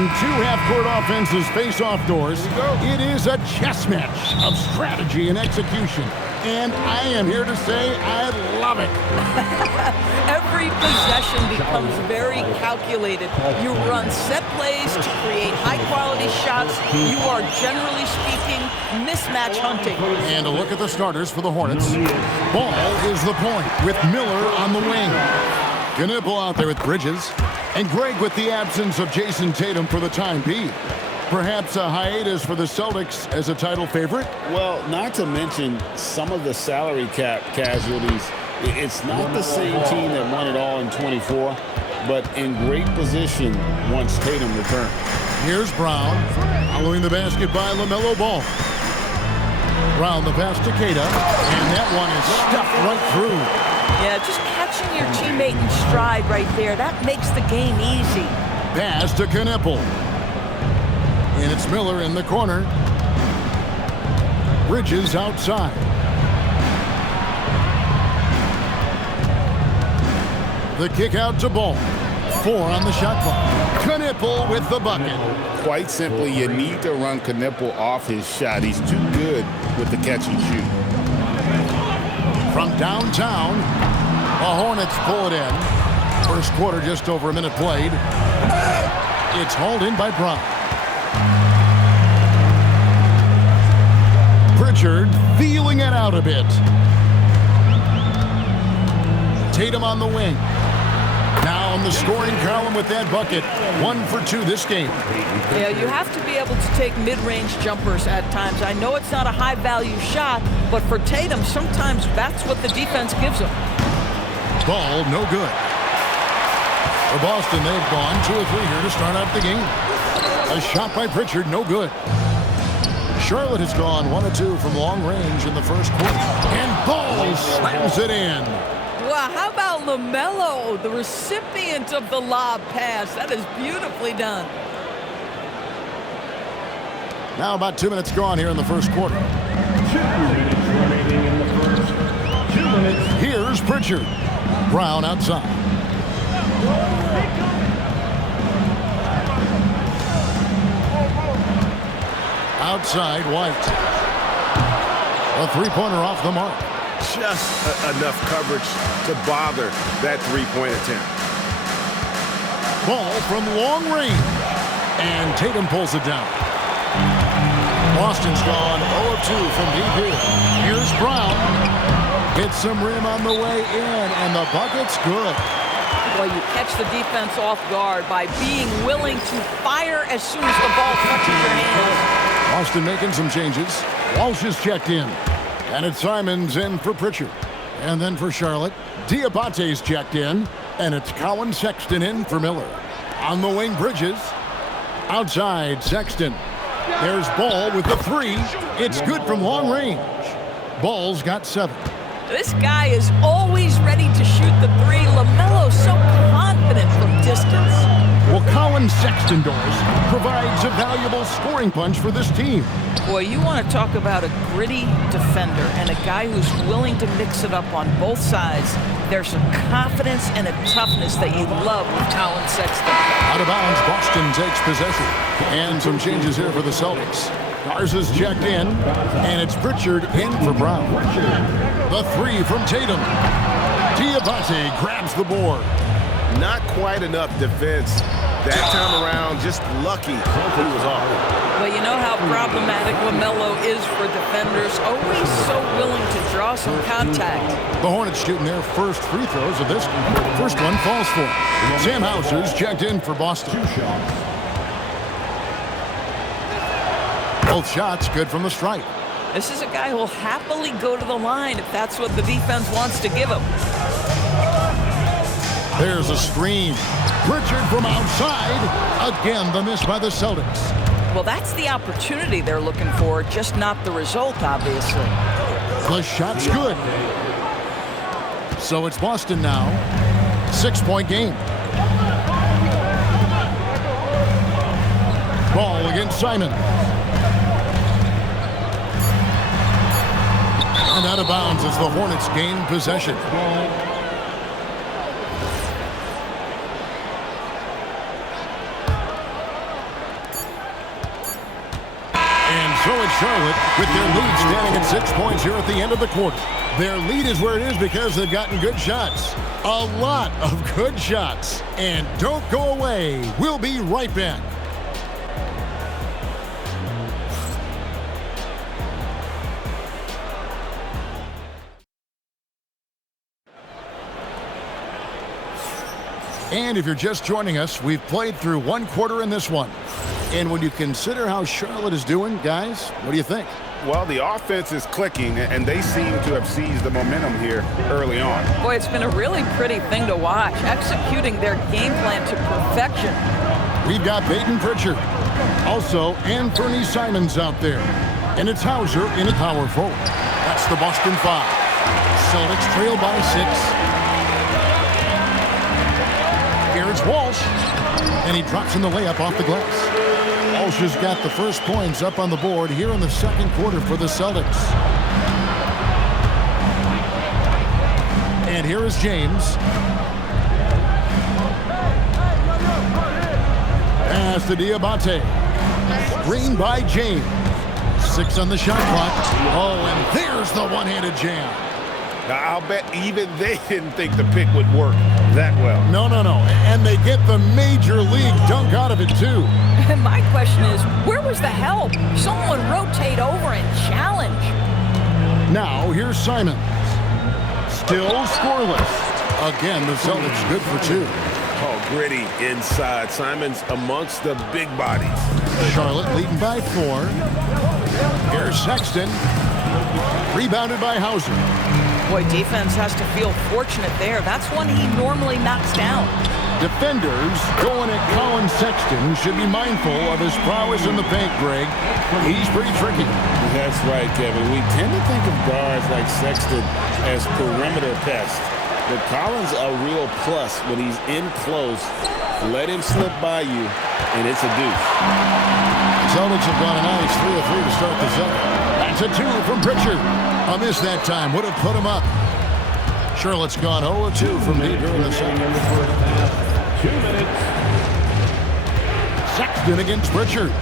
And two half-court offenses face off doors. It is a chess match of strategy and execution. And I am here to say I love it. Every possession becomes very calculated. You run set plays to create high-quality shots. You are, generally speaking, mismatch hunting. And a look at the starters for the Hornets. Ball is the point with Miller on the wing. Knipple out there with Bridges. And Greg with the absence of Jason Tatum for the time being. Perhaps a hiatus for the Celtics as a title favorite? Well, not to mention some of the salary cap casualties. It's not the same team that won it all in 24, but in great position once Tatum returned. Here's Brown, following the basket by LaMelo Ball. Brown the pass to Queta, and that one is stuffed right through. Yeah, just catching your teammate in stride right there, that makes the game easy. Pass to Knipple. And it's Miller in the corner. Bridges outside. The kick out to Ball. 4 on the shot clock. Knipple with the bucket. Quite simply, you need to run Knipple off his shot. He's too good with the catch and shoot. From downtown, the Hornets pull it in. First quarter, just over a minute played. It's hauled in by Brown. Pritchard feeling it out a bit. Tatum on the wing. Now on the scoring column with that bucket. 1 for 2 this game. Yeah, you have to be able to take mid-range jumpers at times. I know it's not a high-value shot, but for Tatum, sometimes that's what the defense gives him. Ball, no good. For Boston, they've gone 2 or 3 here to start out the game. A shot by Pritchard, no good. Charlotte has gone 1 or 2 from long range in the first quarter. And Ball slams it in. Wow, how about LaMelo, the recipient of the lob pass? That is beautifully done. Now about 2 minutes gone here in the first quarter. 2 minutes remaining in the first. 2 minutes. Here's Pritchard. Brown outside. Outside, White. A three-pointer off the mark. Just enough coverage to bother that three-point attempt. Ball from long range. And Tatum pulls it down. Boston's gone 0 of 2 from deep here. Here's Brown. Hits some rim on the way in, and the bucket's good. Well, you catch the defense off guard by being willing to fire as soon as the ball touches your hands. Boston making some changes. Walsh is checked in. And it's Simons in for Pritchard. And then for Charlotte, Diabate's checked in. And it's Colin Sexton in for Miller. On the wing, Bridges. Outside, Sexton. There's Ball with the 3. It's good from long range. Ball's got 7. This guy is always ready to shoot the 3. LaMelo's so confident from distance. Well, Colin Sexton provides a valuable scoring punch for this team. Boy, you want to talk about a gritty defender and a guy who's willing to mix it up on both sides. There's some confidence and a toughness that you love with Colin Sexton. Out of bounds, Boston takes possession. And some changes here for the Celtics. Garza's checked in, and it's Pritchard in for Brown. The 3 from Tatum. Diabate grabs the board. Not quite enough defense that time around. Just lucky he was off. Well, you know how problematic LaMelo is for defenders. Always so willing to draw some contact. The Hornets shooting their first free throws of this game. First one falls for him. Sam Hauser's checked in for Boston. 2 shots. Both shots good from the stripe. This is a guy who'll happily go to the line if that's what the defense wants to give him. There's a screen. Pritchard from outside. Again, the miss by the Celtics. Well, that's the opportunity they're looking for, just not the result, obviously. The shot's good. So it's Boston now. 6-point game. Ball against Simon. And out of bounds as the Hornets gain possession. so it's Charlotte with their lead standing at 6 points here at the end of the quarter. Their lead is where it is because they've gotten good shots. A lot of good shots. And don't go away. We'll be right back. And if you're just joining us, we've played through one quarter in this one. And when you consider how Charlotte is doing, guys, what do you think? Well, the offense is clicking, and they seem to have seized the momentum here early on. Boy, it's been a really pretty thing to watch, executing their game plan to perfection. We've got Peyton Pritchard. Also, Anthony Simons out there. And it's Hauser in a power forward. That's the Boston 5. Celtics trail by 6. Here it's Walsh, and he drops in the layup off the glass. Walsh has got the first points up on the board here in the second quarter for the Celtics. And here is James. Pass to Diabate. Screen by James. 6 on the shot clock. Oh, and there's the one-handed jam. Now, I'll bet even they didn't think the pick would work that well. No. And they get the major league dunk out of it, too. And my question is, where was the help? Someone rotate over and challenge. Now, here's Simons. Still scoreless. Again, the Celtics good for 2. Oh, gritty inside. Simons amongst the big bodies. Charlotte leading by 4. Here's Sexton. Rebounded by Hauser. Boy, defense has to feel fortunate there. That's one he normally knocks down. Defenders going at Colin Sexton should be mindful of his prowess in the paint, Greg. He's pretty tricky. That's right, Kevin. We tend to think of guards like Sexton as perimeter pests. But Collins a real plus when he's in close. Let him slip by you, and it's a deuce. Celtics have gone a nice 3 of 3 to start the second. That's a 2 from Pritchard. A miss that time would have put him up. Charlotte's gone 0 of 2 from deep here in the second. 2 minutes. Sexton against Pritchard.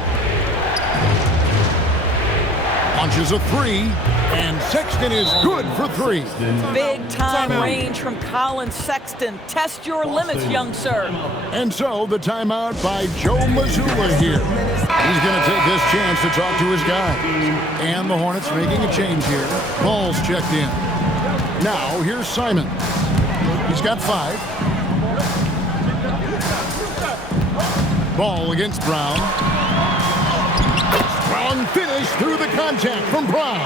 Launches a 3, and Sexton is good for 3. Big time range from Colin Sexton. Test your limits, young sir. And so the timeout by Joe Mazzulla here. He's going to take this chance to talk to his guy. And the Hornets making a change here. Ball's checked in. Now here's Simons. He's got 5. Ball against Brown. Strong finish through the contact from Brown.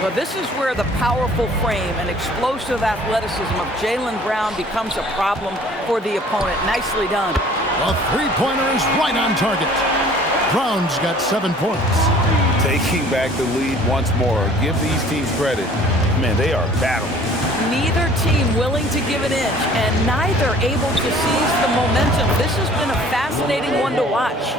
Well, this is where the powerful frame and explosive athleticism of Jaylen Brown becomes a problem for the opponent. Nicely done. A three-pointer is right on target. Brown's got 7 points. Taking back the lead once more. Give these teams credit. Man, they are battling. Neither team willing to give an inch, and neither able to seize the momentum. This has been a fascinating one to watch.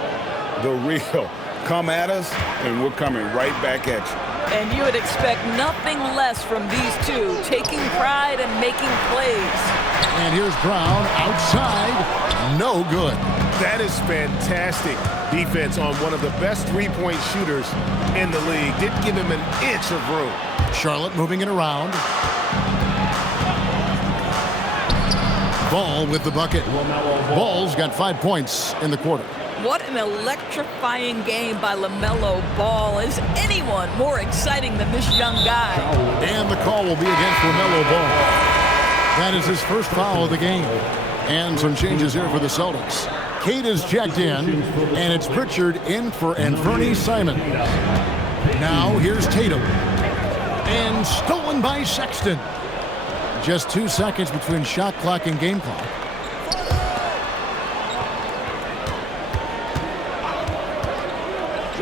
The real. Come at us, and we're coming right back at you. And you would expect nothing less from these two, taking pride and making plays. And here's Brown outside. No good. That is fantastic defense on one of the best three-point shooters in the league. Didn't give him an inch of room. Charlotte moving it around. Ball with the bucket. Ball's got 5 points in the quarter. What an electrifying game by LaMelo Ball. Is anyone more exciting than this young guy? And the call will be against LaMelo Ball. That is his first foul of the game. And some changes here for the Celtics. Kate is checked in, and it's Pritchard in for Anthony Simons. Now here's Tatum. And stolen by Sexton. Just 2 seconds between shot clock and game clock.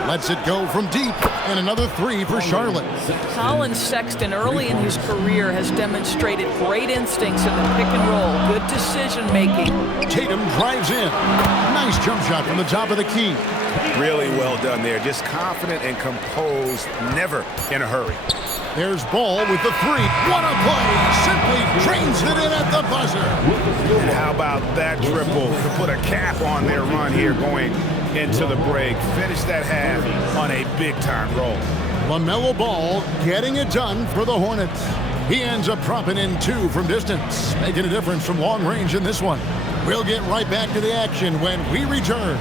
Lets it go from deep, and another 3 for Charlotte. Colin Sexton, early in his career, has demonstrated great instincts in the pick and roll. Good decision-making. Tatum drives in. Nice jump shot from the top of the key. Really well done there. Just confident and composed, never in a hurry. There's Ball with the 3. What a play! Simply drains it in at the buzzer. And how about that triple to put a cap on their run here, going into the break. Finish that half on a big-time roll. LaMelo Ball getting it done for the Hornets. He ends up dropping in 2 from distance, making a difference from long range in this one. We'll get right back to the action when we return.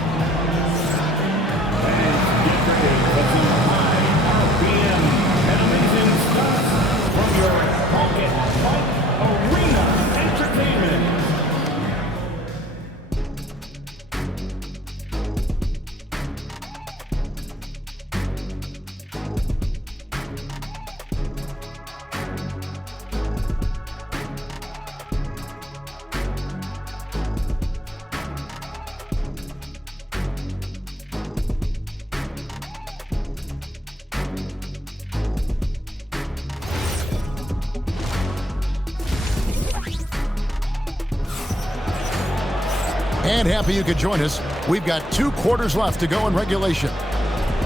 And happy you could join us. We've got 2 quarters left to go in regulation.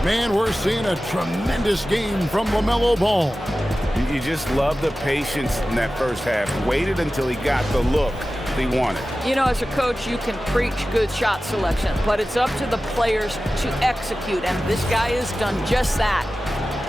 Man, we're seeing a tremendous game from LaMelo Ball. You just love the patience in that first half. Waited until he got the look he wanted. You know, as a coach, you can preach good shot selection, but it's up to the players to execute, and this guy has done just that.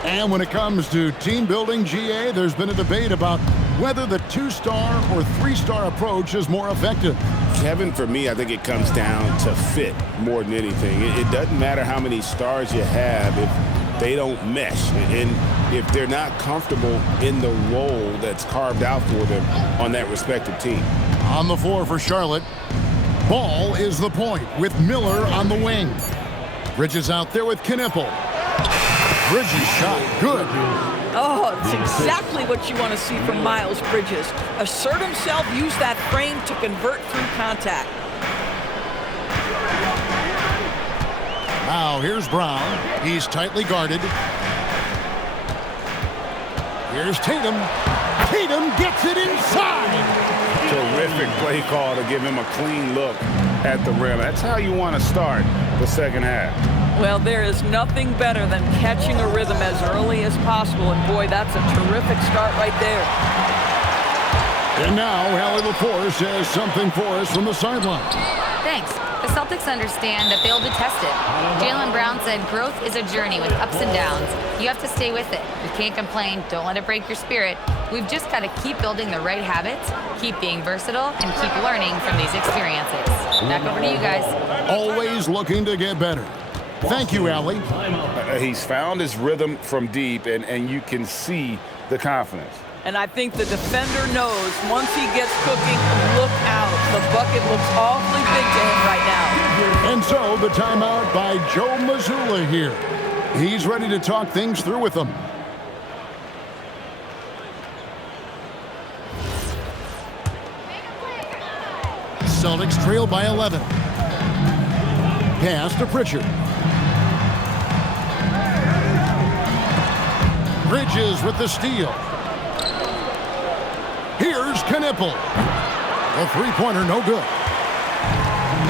And when it comes to team building, GA, there's been a debate about whether the 2-star or 3-star approach is more effective. Kevin, for me, I think it comes down to fit more than anything. It doesn't matter how many stars you have if they don't mesh, and if they're not comfortable in the role that's carved out for them on that respective team. On the floor for Charlotte, Ball is the point with Miller on the wing. Bridges out there with Knipple. Bridges shot good. Oh, it's exactly what you want to see from Miles Bridges. Assert himself, use that frame to convert through contact. Now here's Brown. He's tightly guarded. Here's Tatum. Tatum gets it inside. Terrific play call to give him a clean look at the rim. That's how you want to start the second half. Well, there is nothing better than catching a rhythm as early as possible, and boy, that's a terrific start right there. And now, Allie LaForce has something for us from the sideline. Thanks. The Celtics understand that they'll detest it. Jaylen Brown said growth is a journey with ups and downs. You have to stay with it. You can't complain. Don't let it break your spirit. We've just got to keep building the right habits, keep being versatile, and keep learning from these experiences. Back over to you guys. Always looking to get better. Thank you, Allie. He's found his rhythm from deep, and you can see the confidence. And I think the defender knows once he gets cooking, look out. The bucket looks awfully big to him right now. And so the timeout by Joe Mazzulla here. He's ready to talk things through with them. Celtics trail by 11. Pass to Pritchard. Bridges with the steal. Here's Knipple. The three-pointer, no good.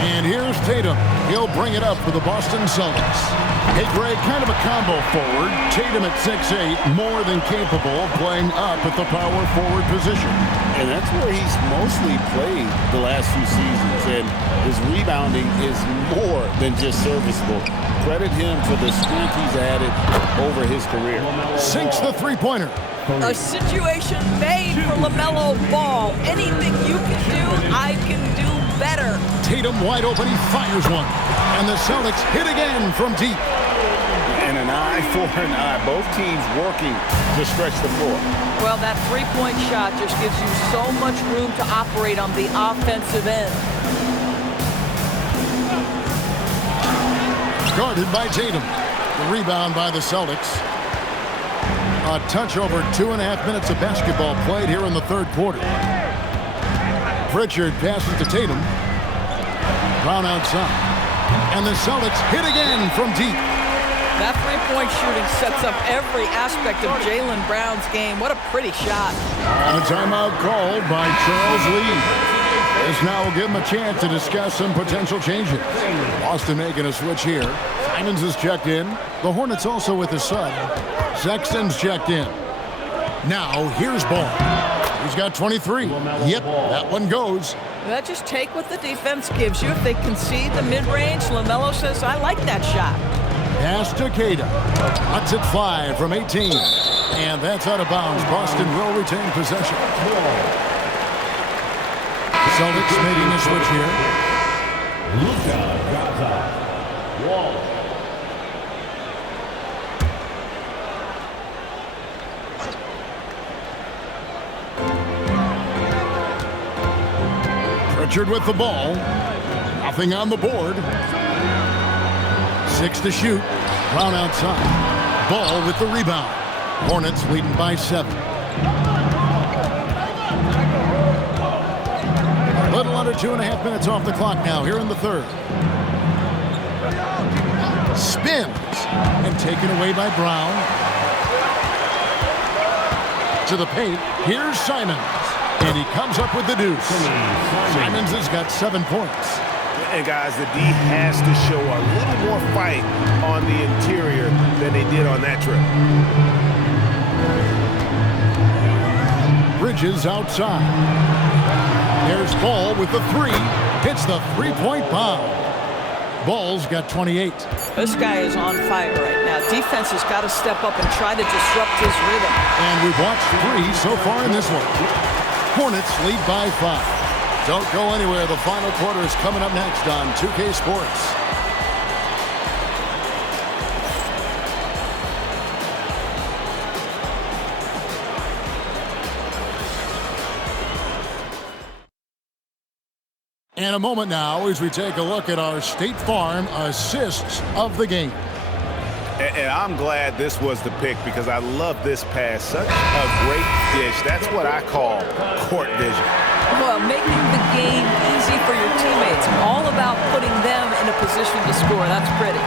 And here's Tatum. He'll bring it up for the Boston Celtics. Hey, Greg, kind of a combo forward. Tatum at 6'8", more than capable of playing up at the power forward position. And that's where he's mostly played the last few seasons. And his rebounding is more than just serviceable. Credit him for the strength he's added over his career. Sinks the three-pointer. A situation made for LaMelo Ball. Anything you can do, I can do better. Tatum wide open, he fires one. And the Celtics hit again from deep. And an eye for an eye. Both teams working to stretch the floor. Well, that three-point shot just gives you so much room to operate on the offensive end. Guarded by Tatum. The rebound by the Celtics. A touch over 2.5 minutes of basketball played here in the third quarter. Pritchard passes to Tatum. Brown outside. And the Celtics hit again from deep. That three-point shooting sets up every aspect of Jaylen Brown's game. What a pretty shot. And a timeout called by Charles Lee. This now will give him a chance to discuss some potential changes. Boston making a switch here. Simons is checked in. The Hornets also with a sub. Sexton's checked in. Now here's Ball. He's got 23. Yep, that one goes. Well, just take what the defense gives you. If they concede the mid-range, LaMelo says, I like that shot. Pass to Queta. Lets it fly from 18. And that's out of bounds. Boston will retain possession. Celtics making a switch here. Wall. Pritchard with the ball. Nothing on the board. 6 to shoot. Brown outside. Ball with the rebound. Hornets leading by 7. A little under 2.5 minutes off the clock now here in the third. Spins and taken away by Brown. To the paint. Here's Simons. And he comes up with the deuce. Simons has got 7 points. And guys, the D has to show a little more fight on the interior than they did on that trip. Bridges outside. There's Ball with the 3. Hits the three-point bomb. Ball's got 28. This guy is on fire right now. Defense has got to step up and try to disrupt his rhythm. And we've watched 3 so far in this one. Hornets lead by 5. Don't go anywhere. The final quarter is coming up next on 2K Sports. In a moment now as we take a look at our State Farm assists of the game. And I'm glad this was the pick because I love this pass. Such a great dish. That's what I call court vision. Well, making the game easy for your teammates. All about putting them in a position to score. That's pretty.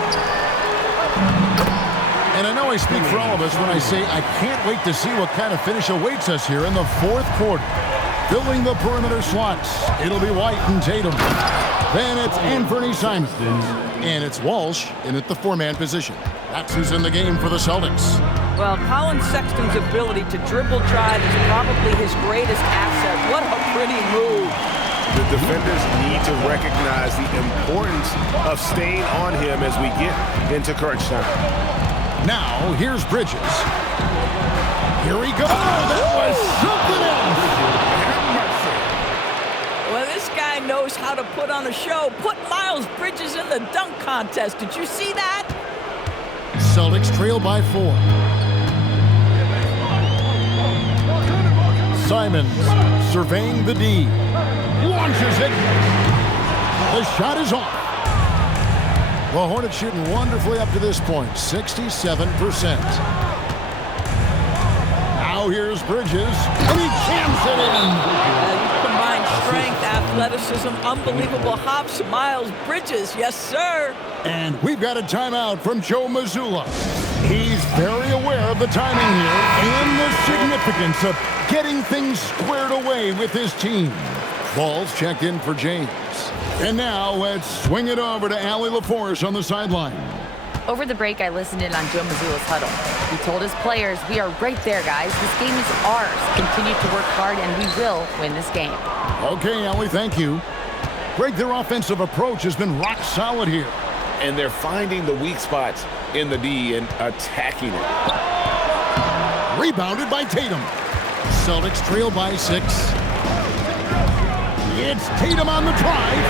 And I know I speak for all of us when I say I can't wait to see what kind of finish awaits us here in the fourth quarter. Filling the perimeter slots, it'll be White and Tatum. Then it's Anthony Simons. And it's Walsh in at the 4-man position. That's who's in the game for the Celtics. Well, Colin Sexton's ability to dribble drive is probably his greatest asset. What a pretty move. The defenders need to recognize the importance of staying on him as we get into crunch time. Now, here's Bridges. Here he goes. Oh, that was something else. Well, this guy knows how to put on a show. Put Miles Bridges in the dunk contest. Did you see that? Celtics trail by 4. Simons surveying the D. Launches it. The shot is off. The Hornets shooting wonderfully up to this point, 67%. Now here's Bridges, and he jams it in. Combined strength, athleticism, unbelievable hops. Miles Bridges, yes, sir. And we've got a timeout from Joe Mazzulla. He's very aware of the timing here and the significance of getting things squared away with his team. Ball's checked in for James. And now let's swing it over to Allie LaForce on the sideline. Over the break, I listened in on Joe Mazzulla's huddle. He told his players, we are right there, guys. This game is ours. Continue to work hard, and we will win this game. Okay, Allie, thank you. Greg, their offensive approach has been rock solid here. And they're finding the weak spots in the D and attacking it. Rebounded by Tatum. Celtics trail by 6. It's Tatum on the drive,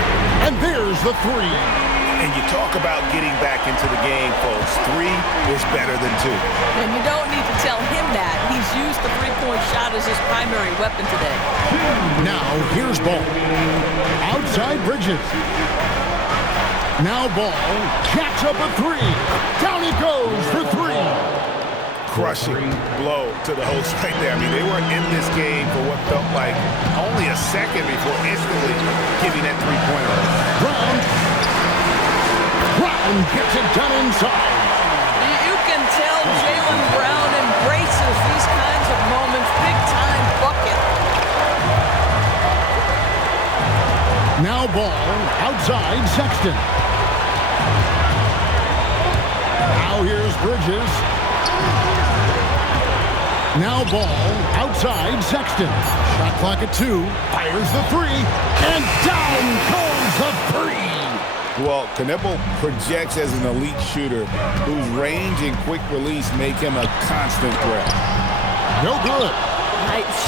and there's the 3. And you talk about getting back into the game, folks. 3 is better than 2. And you don't need to tell him that. He's used the three-point shot as his primary weapon today. Now, here's Ball. Outside Bridges. Now Ball jacks up a 3. Down he goes for 3. Crushing blow to the host right there. I mean, they were in this game for what felt like only a second before instantly giving that three-pointer. Brown gets it done inside. You can tell Jaylen Brown embraces these kinds of moments. Big-time bucket. Now Ball outside Sexton. Now here's Bridges. Now Ball outside Sexton. Shot clock at 2. Fires the 3. And down goes the 3. Well, Knebel projects as an elite shooter whose range and quick release make him a constant threat. No good.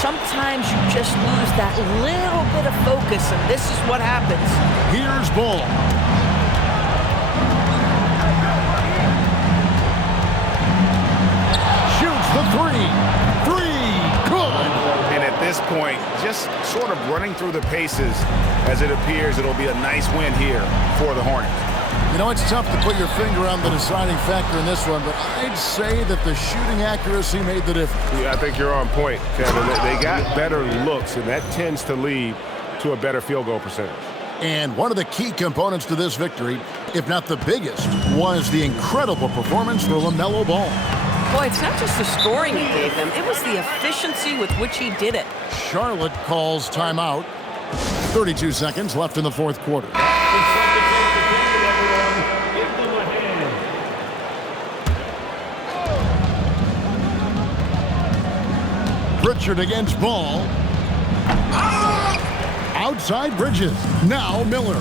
Sometimes you just lose that little bit of focus, and this is what happens. Here's Ball. Shoots the 3. 3. Good. And at this point, just sort of running through the paces as it appears it'll be a nice win here for the Hornets. You know, it's tough to put your finger on the deciding factor in this one, but I'd say that the shooting accuracy made the difference. Yeah, I think you're on point, Kevin. They got better looks, and that tends to lead to a better field goal percentage. And one of the key components to this victory, if not the biggest, was the incredible performance for LaMelo Ball. Boy, it's not just the scoring he gave them. It was the efficiency with which he did it. Charlotte calls timeout. 32 seconds left in the fourth quarter. Pritchard against Ball. Outside Bridges. Now Miller.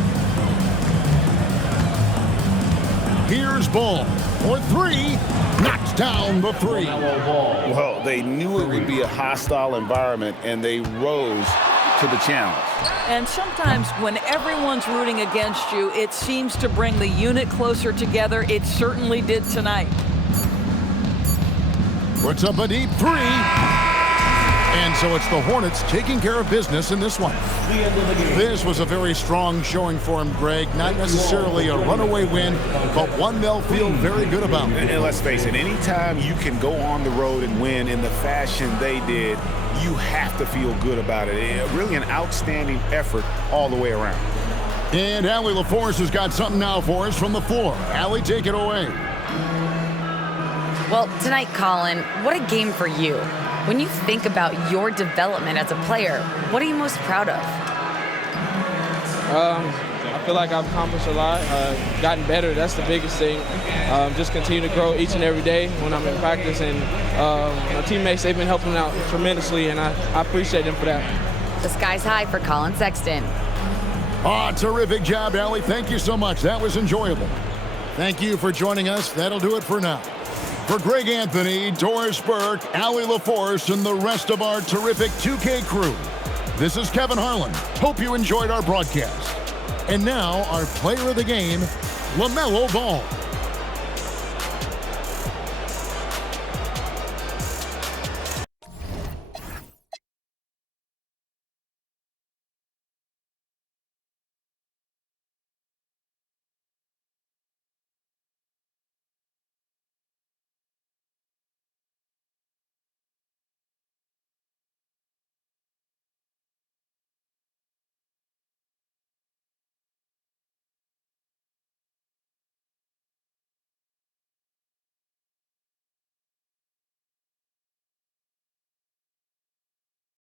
Here's Ball for 3. Knocks down the 3. Well, they knew it would be a hostile environment, and they rose to the challenge. And sometimes when everyone's rooting against you, it seems to bring the unit closer together. It certainly did tonight. Puts up a deep 3. And so it's the Hornets taking care of business in this one. This was a very strong showing for him, Greg. Not necessarily a runaway win, but one they'll feel very good about. And let's face it, anytime you can go on the road and win in the fashion they did, you have to feel good about it. Really an outstanding effort all the way around. And Allie LaForce has got something now for us from the floor. Allie, take it away. Well, tonight, Colin, what a game for you. When you think about your development as a player, what are you most proud of? I feel like I've accomplished a lot, gotten better. That's the biggest thing. Just continue to grow each and every day when I'm in practice. And my teammates, they've been helping out tremendously, and I appreciate them for that. The sky's high for Colin Sexton. Terrific job, Allie. Thank you so much. That was enjoyable. Thank you for joining us. That'll do it for now. For Greg Anthony, Doris Burke, Allie LaForce, and the rest of our terrific 2K crew, this is Kevin Harlan. Hope you enjoyed our broadcast. And now, our player of the game, LaMelo Ball.